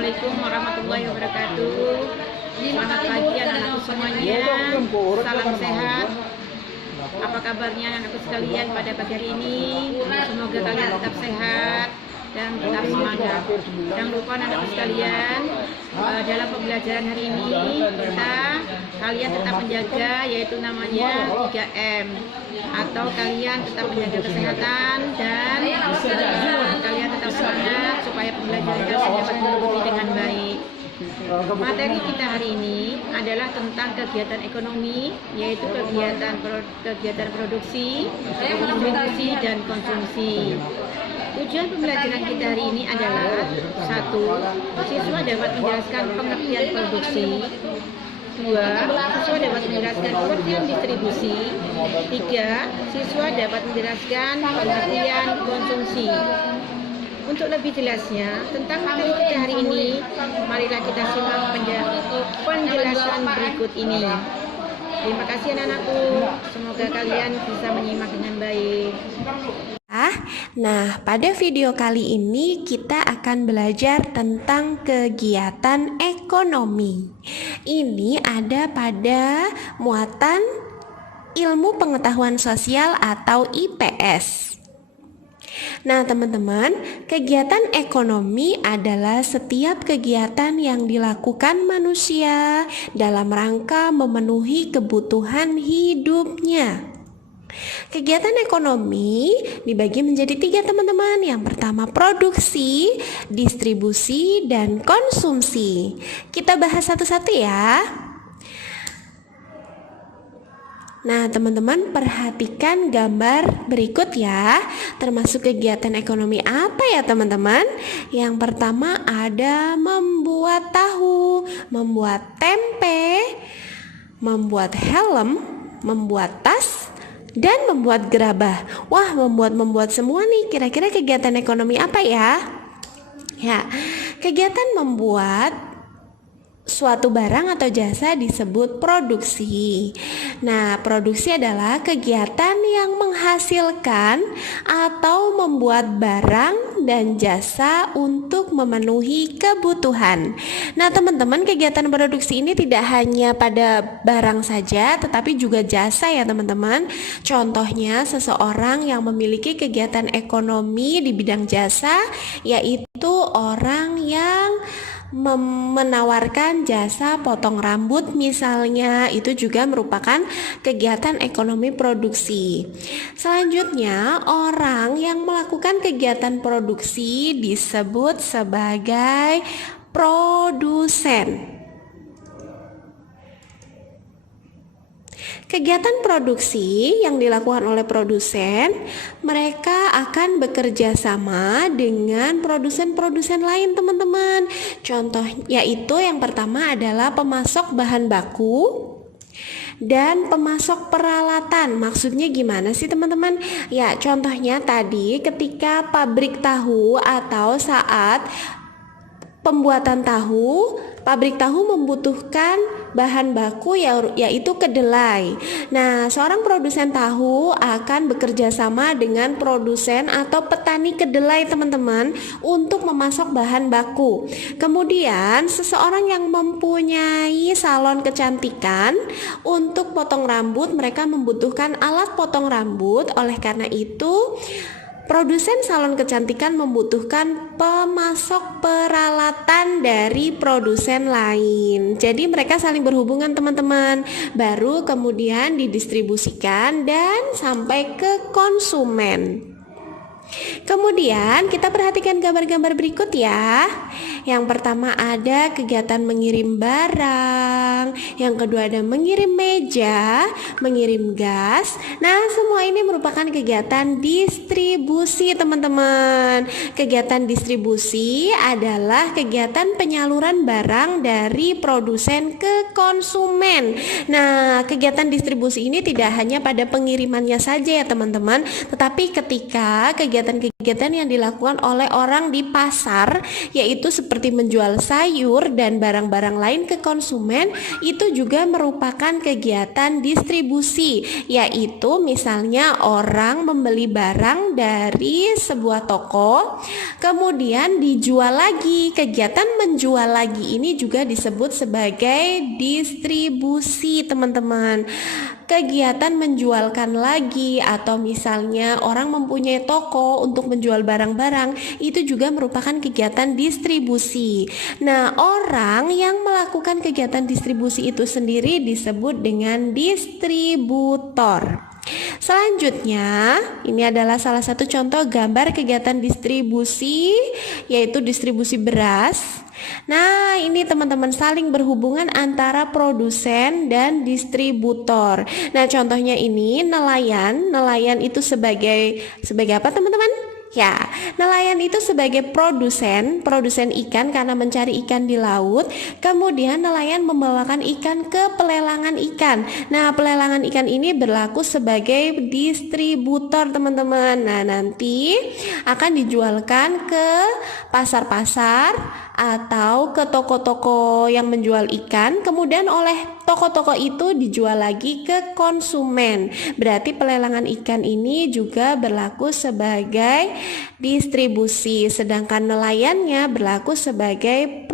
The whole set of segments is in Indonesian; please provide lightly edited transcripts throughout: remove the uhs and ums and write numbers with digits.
Assalamualaikum warahmatullahi wabarakatuh. Selamat pagi anak-anakku semuanya. Salam sehat. Apa kabarnya anak-anakku sekalian pada pagi hari ini? Semoga kalian tetap sehat dan tetap semangat. Jangan lupa anak-anakku sekalian, dalam pembelajaran hari ini kalian tetap menjaga, yaitu namanya 3M, atau kalian tetap menjaga kesehatan dan kalian tetap semangat supaya pembelajaran kalian dapat mengikuti dengan baik. Materi kita hari ini adalah tentang kegiatan ekonomi, yaitu kegiatan produksi, distribusi, dan konsumsi. Tujuan pembelajaran kita hari ini adalah: 1. Siswa dapat menjelaskan pengertian produksi. 2. Siswa dapat menjelaskan pengertian distribusi. 3. Siswa dapat menjelaskan pengertian konsumsi. Untuk lebih jelasnya tentang materi kita hari ini, marilah kita simak penjelasan berikut ini. Terima kasih anak-anakku, semoga kalian bisa menyimak dengan baik. Nah, pada video kali ini kita akan belajar tentang kegiatan ekonomi. Ini ada pada muatan ilmu pengetahuan sosial atau IPS. Nah, teman-teman, kegiatan ekonomi adalah setiap kegiatan yang dilakukan manusia dalam rangka memenuhi kebutuhan hidupnya. Kegiatan ekonomi dibagi menjadi 3, teman-teman. Yang pertama produksi, distribusi, dan konsumsi. Kita bahas satu-satu ya. Nah, teman-teman, perhatikan gambar berikut ya. Termasuk kegiatan ekonomi apa ya, teman-teman? Yang pertama ada membuat tahu, membuat tempe, membuat helm, membuat tas, dan membuat gerabah. Wah, membuat semua nih. Kira-kira kegiatan ekonomi apa ya? Ya, kegiatan membuat suatu barang atau jasa disebut produksi. Nah, produksi adalah kegiatan yang menghasilkan atau membuat barang dan jasa untuk memenuhi kebutuhan. Nah, teman-teman, kegiatan produksi ini tidak hanya pada barang saja, tetapi juga jasa ya, teman-teman. Contohnya, seseorang yang memiliki kegiatan ekonomi di bidang jasa, yaitu orang yang menawarkan jasa potong rambut misalnya, itu juga merupakan kegiatan ekonomi produksi. Selanjutnya, orang yang melakukan kegiatan produksi disebut sebagai produsen. Kegiatan produksi yang dilakukan oleh produsen, mereka akan bekerja sama dengan produsen-produsen lain, teman-teman. Contoh yaitu yang pertama adalah pemasok bahan baku dan pemasok peralatan. Maksudnya gimana sih, teman-teman? Ya, contohnya tadi ketika pabrik tahu atau saat pembuatan tahu, pabrik tahu membutuhkan bahan baku yaitu kedelai. Nah, seorang produsen tahu akan bekerja sama dengan produsen atau petani kedelai, teman-teman, untuk memasok bahan baku. Kemudian, seseorang yang mempunyai salon kecantikan untuk potong rambut, mereka membutuhkan alat potong rambut. Oleh karena itu, produsen salon kecantikan membutuhkan pemasok peralatan dari produsen lain. Jadi mereka saling berhubungan, teman-teman. Baru kemudian didistribusikan dan sampai ke konsumen. Kemudian kita perhatikan gambar-gambar berikut ya. Yang pertama ada kegiatan mengirim barang, yang kedua ada mengirim meja, mengirim gas. Nah, semua ini merupakan kegiatan distribusi, teman-teman. Kegiatan distribusi adalah kegiatan penyaluran barang dari produsen ke konsumen. Nah, kegiatan distribusi ini tidak hanya pada pengirimannya saja ya, teman-teman, tetapi ketika kegiatan kegiatan yang dilakukan oleh orang di pasar, yaitu seperti menjual sayur dan barang-barang lain ke konsumen, itu juga merupakan kegiatan distribusi, yaitu misalnya orang membeli barang dari sebuah toko, kemudian dijual lagi. Kegiatan menjual lagi ini juga disebut sebagai distribusi, teman-teman. Kegiatan menjualkan lagi, atau misalnya orang mempunyai toko untuk menjual barang-barang, itu juga merupakan kegiatan distribusi. Nah, orang yang melakukan kegiatan distribusi itu sendiri disebut dengan distributor. Selanjutnya, ini adalah salah satu contoh gambar kegiatan distribusi, yaitu distribusi beras. Nah, ini teman-teman, saling berhubungan antara produsen dan distributor. Nah, contohnya ini nelayan. Nelayan itu sebagai apa, teman-teman? Ya, nelayan itu sebagai produsen ikan karena mencari ikan di laut. Kemudian nelayan membawakan ikan ke pelelangan ikan. Nah, pelelangan ikan ini berlaku sebagai distributor, teman-teman. Nah, nanti akan dijualkan ke pasar-pasar atau ke toko-toko yang menjual ikan. Kemudian oleh toko-toko itu dijual lagi ke konsumen. Berarti pelelangan ikan ini juga berlaku sebagai distribusi, sedangkan nelayannya berlaku sebagai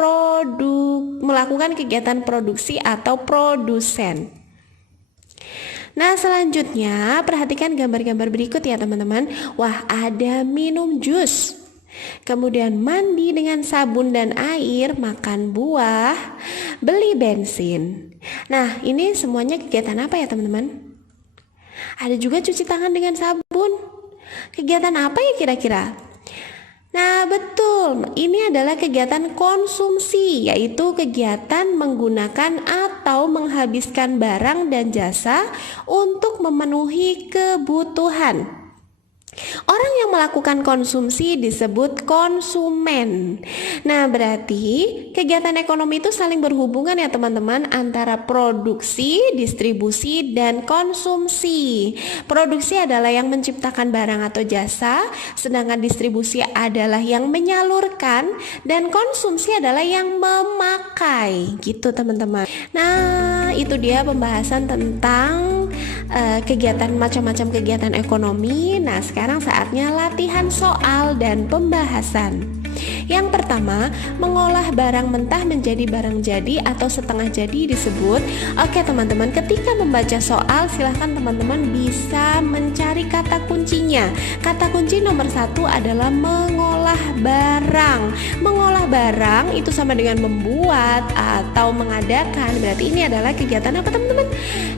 melakukan kegiatan produksi atau produsen. Nah, selanjutnya perhatikan gambar-gambar berikut ya, teman-teman. Wah, ada minum jus, kemudian mandi dengan sabun dan air, makan buah, beli bensin. Nah, ini semuanya kegiatan apa ya, teman-teman? Ada juga cuci tangan dengan sabun. Kegiatan apa ya kira-kira? Nah, betul, ini adalah kegiatan konsumsi, yaitu kegiatan menggunakan atau menghabiskan barang dan jasa untuk memenuhi kebutuhan. Orang yang melakukan konsumsi disebut konsumen. Nah, berarti kegiatan ekonomi itu saling berhubungan ya, teman-teman, antara produksi, distribusi, dan konsumsi. Produksi adalah yang menciptakan barang atau jasa, sedangkan distribusi adalah yang menyalurkan, dan konsumsi adalah yang memakai. Gitu, teman-teman. Nah, itu dia pembahasan tentang kegiatan, macam-macam kegiatan ekonomi. Nah, sekarang saatnya latihan soal dan pembahasan. Yang pertama, mengolah barang mentah menjadi barang jadi atau setengah jadi disebut. Oke, teman-teman, ketika membaca soal, silahkan teman-teman bisa mencari kata kuncinya. Kata kunci nomor 1 adalah mengolah barang. Mengolah barang itu sama dengan membuat atau mengadakan. Berarti ini adalah kegiatan apa, teman-teman?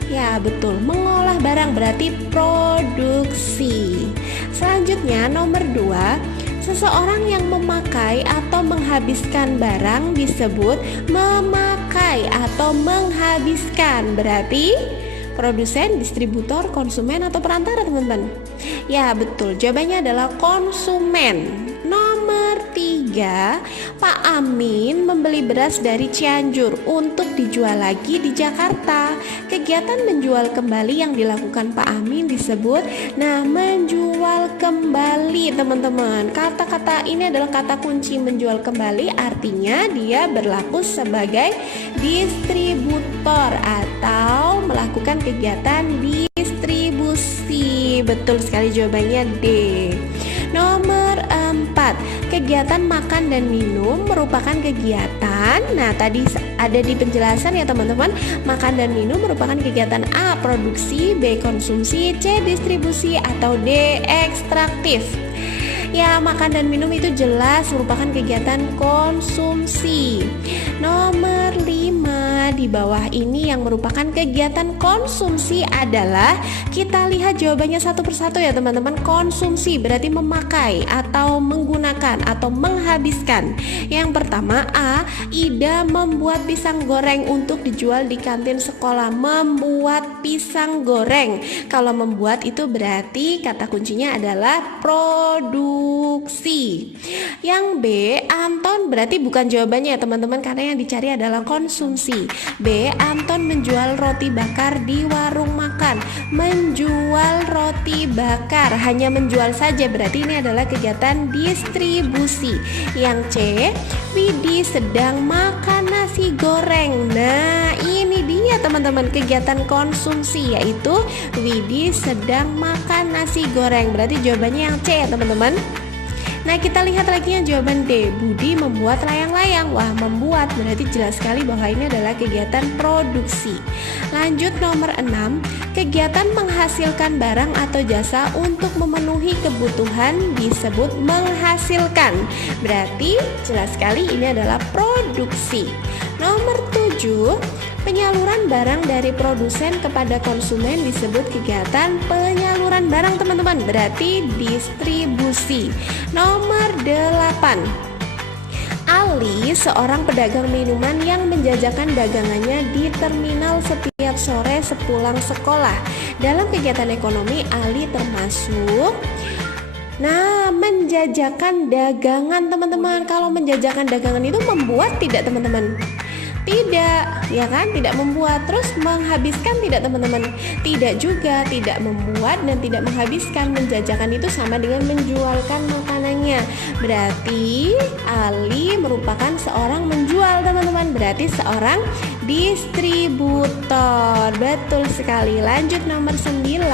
Ya, betul, mengolah barang berarti produksi. Selanjutnya, nomor 2, seseorang yang memakai atau menghabiskan barang disebut memakai atau menghabiskan. Berarti produsen, distributor, konsumen, atau perantara, teman-teman? Ya, betul, jawabannya adalah konsumen. Nomor 3, Pak Amin membeli beras dari Cianjur untuk dijual lagi di Jakarta. Kegiatan menjual kembali yang dilakukan Pak Amin disebut menjual kembali, teman-teman. Kata-kata ini adalah kata kunci menjual kembali, artinya dia berlaku sebagai distributor atau melakukan kegiatan distribusi. Betul sekali, jawabannya D. Nomor 4, kegiatan makan dan minum merupakan kegiatan. Nah, tadi ada di penjelasan ya, teman-teman. Makan dan minum merupakan kegiatan A, produksi, B, konsumsi, C, distribusi, atau D, ekstraktif. Ya, makan dan minum itu jelas merupakan kegiatan konsumsi. Nomor 5, di bawah ini yang merupakan kegiatan konsumsi adalah, kita lihat jawabannya satu persatu ya, teman-teman. Konsumsi berarti memakai atau menggunakan atau menghabiskan. Yang pertama, A, Ida membuat pisang goreng untuk dijual di kantin sekolah. Membuat pisang goreng. Kalau membuat itu berarti kata kuncinya adalah produksi. Yang B, Anton berarti bukan jawabannya ya teman-teman, karena yang dicari adalah konsumsi. B. Anton menjual roti bakar di warung makan. Menjual roti bakar, hanya menjual saja, berarti ini adalah kegiatan distribusi. Yang C. Widi sedang makan nasi goreng. Nah, ini dia teman-teman, kegiatan konsumsi, yaitu Widi sedang makan nasi goreng. Berarti jawabannya yang C ya teman-teman. Nah, kita lihat lagi yang jawaban D. Budi membuat layang-layang. Wah, membuat berarti jelas sekali bahwa ini adalah kegiatan produksi. Lanjut nomor 6. Kegiatan menghasilkan barang atau jasa untuk memenuhi kebutuhan disebut menghasilkan. Berarti jelas sekali ini adalah produksi. Nomor 7. Penyaluran barang dari produsen kepada konsumen disebut kegiatan penyaluran barang teman-teman, berarti distribusi. Nomor 8. Ali, seorang pedagang minuman yang menjajakan dagangannya di terminal setiap sore sepulang sekolah. Dalam kegiatan ekonomi, Ali termasuk menjajakan dagangan teman-teman. Kalau menjajakan dagangan itu membuat tidak teman-teman? Tidak, ya kan? Tidak membuat. Terus menghabiskan tidak teman-teman? Tidak juga, tidak membuat dan tidak menghabiskan. Menjajakan itu sama dengan menjualkan makanannya. Berarti Ali merupakan seorang menjual teman-teman. Berarti seorang distributor. Betul sekali. Lanjut nomor 9.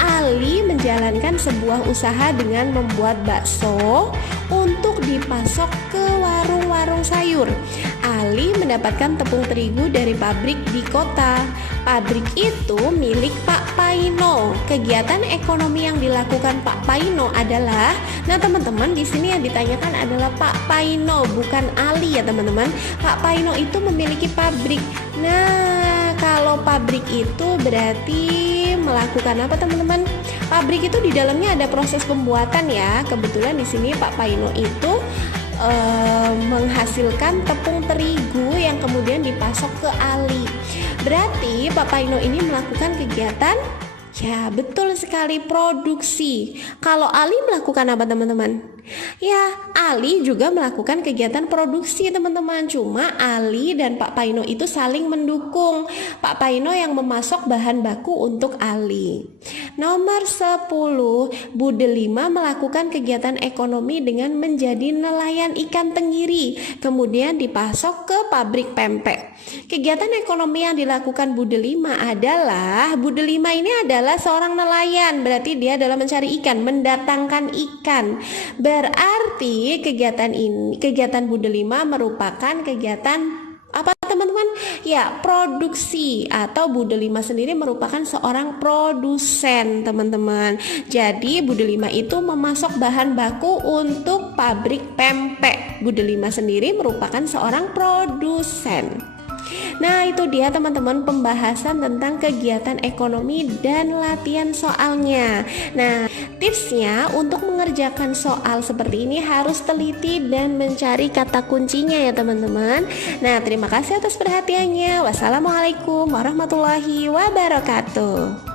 Ali menjalankan sebuah usaha dengan membuat bakso untuk dipasok ke warung-warung sayur. Ali mendapatkan tepung terigu dari pabrik di kota. Pabrik itu milik Pak Paino. Kegiatan ekonomi yang dilakukan Pak Paino adalah, nah teman-teman, di sini yang ditanyakan adalah Pak Paino, bukan Ali ya teman-teman. Pak Paino itu memiliki pabrik. Nah, kalau pabrik itu berarti melakukan apa teman-teman? Pabrik itu di dalamnya ada proses pembuatan ya. Kebetulan di sini Pak Paino itu menghasilkan tepung terigu yang kemudian dipasok ke Ali. Berarti Pak Paino ini melakukan kegiatan, ya betul sekali, produksi. Kalau Ali melakukan apa teman-teman? Ya, Ali juga melakukan kegiatan produksi teman-teman. Cuma Ali dan Pak Paino itu saling mendukung. Pak Paino yang memasok bahan baku untuk Ali. Nomor 10. Bude 5 melakukan kegiatan ekonomi dengan menjadi nelayan ikan tenggiri, kemudian dipasok ke pabrik pempek. Kegiatan ekonomi yang dilakukan Bude 5 adalah, Bude 5 ini adalah seorang nelayan. Berarti dia adalah mencari ikan, mendatangkan ikan. Berarti kegiatan Bude 5 merupakan kegiatan apa teman-teman? Ya, produksi, atau Bude 5 sendiri merupakan seorang produsen teman-teman. Jadi Bude 5 itu memasok bahan baku untuk pabrik pempek. Bude 5 sendiri merupakan seorang produsen. Nah, itu dia teman-teman pembahasan tentang kegiatan ekonomi dan latihan soalnya. Nah, tipsnya untuk mengerjakan soal seperti ini harus teliti dan mencari kata kuncinya ya teman-teman. Nah, terima kasih atas perhatiannya. Wassalamualaikum warahmatullahi wabarakatuh.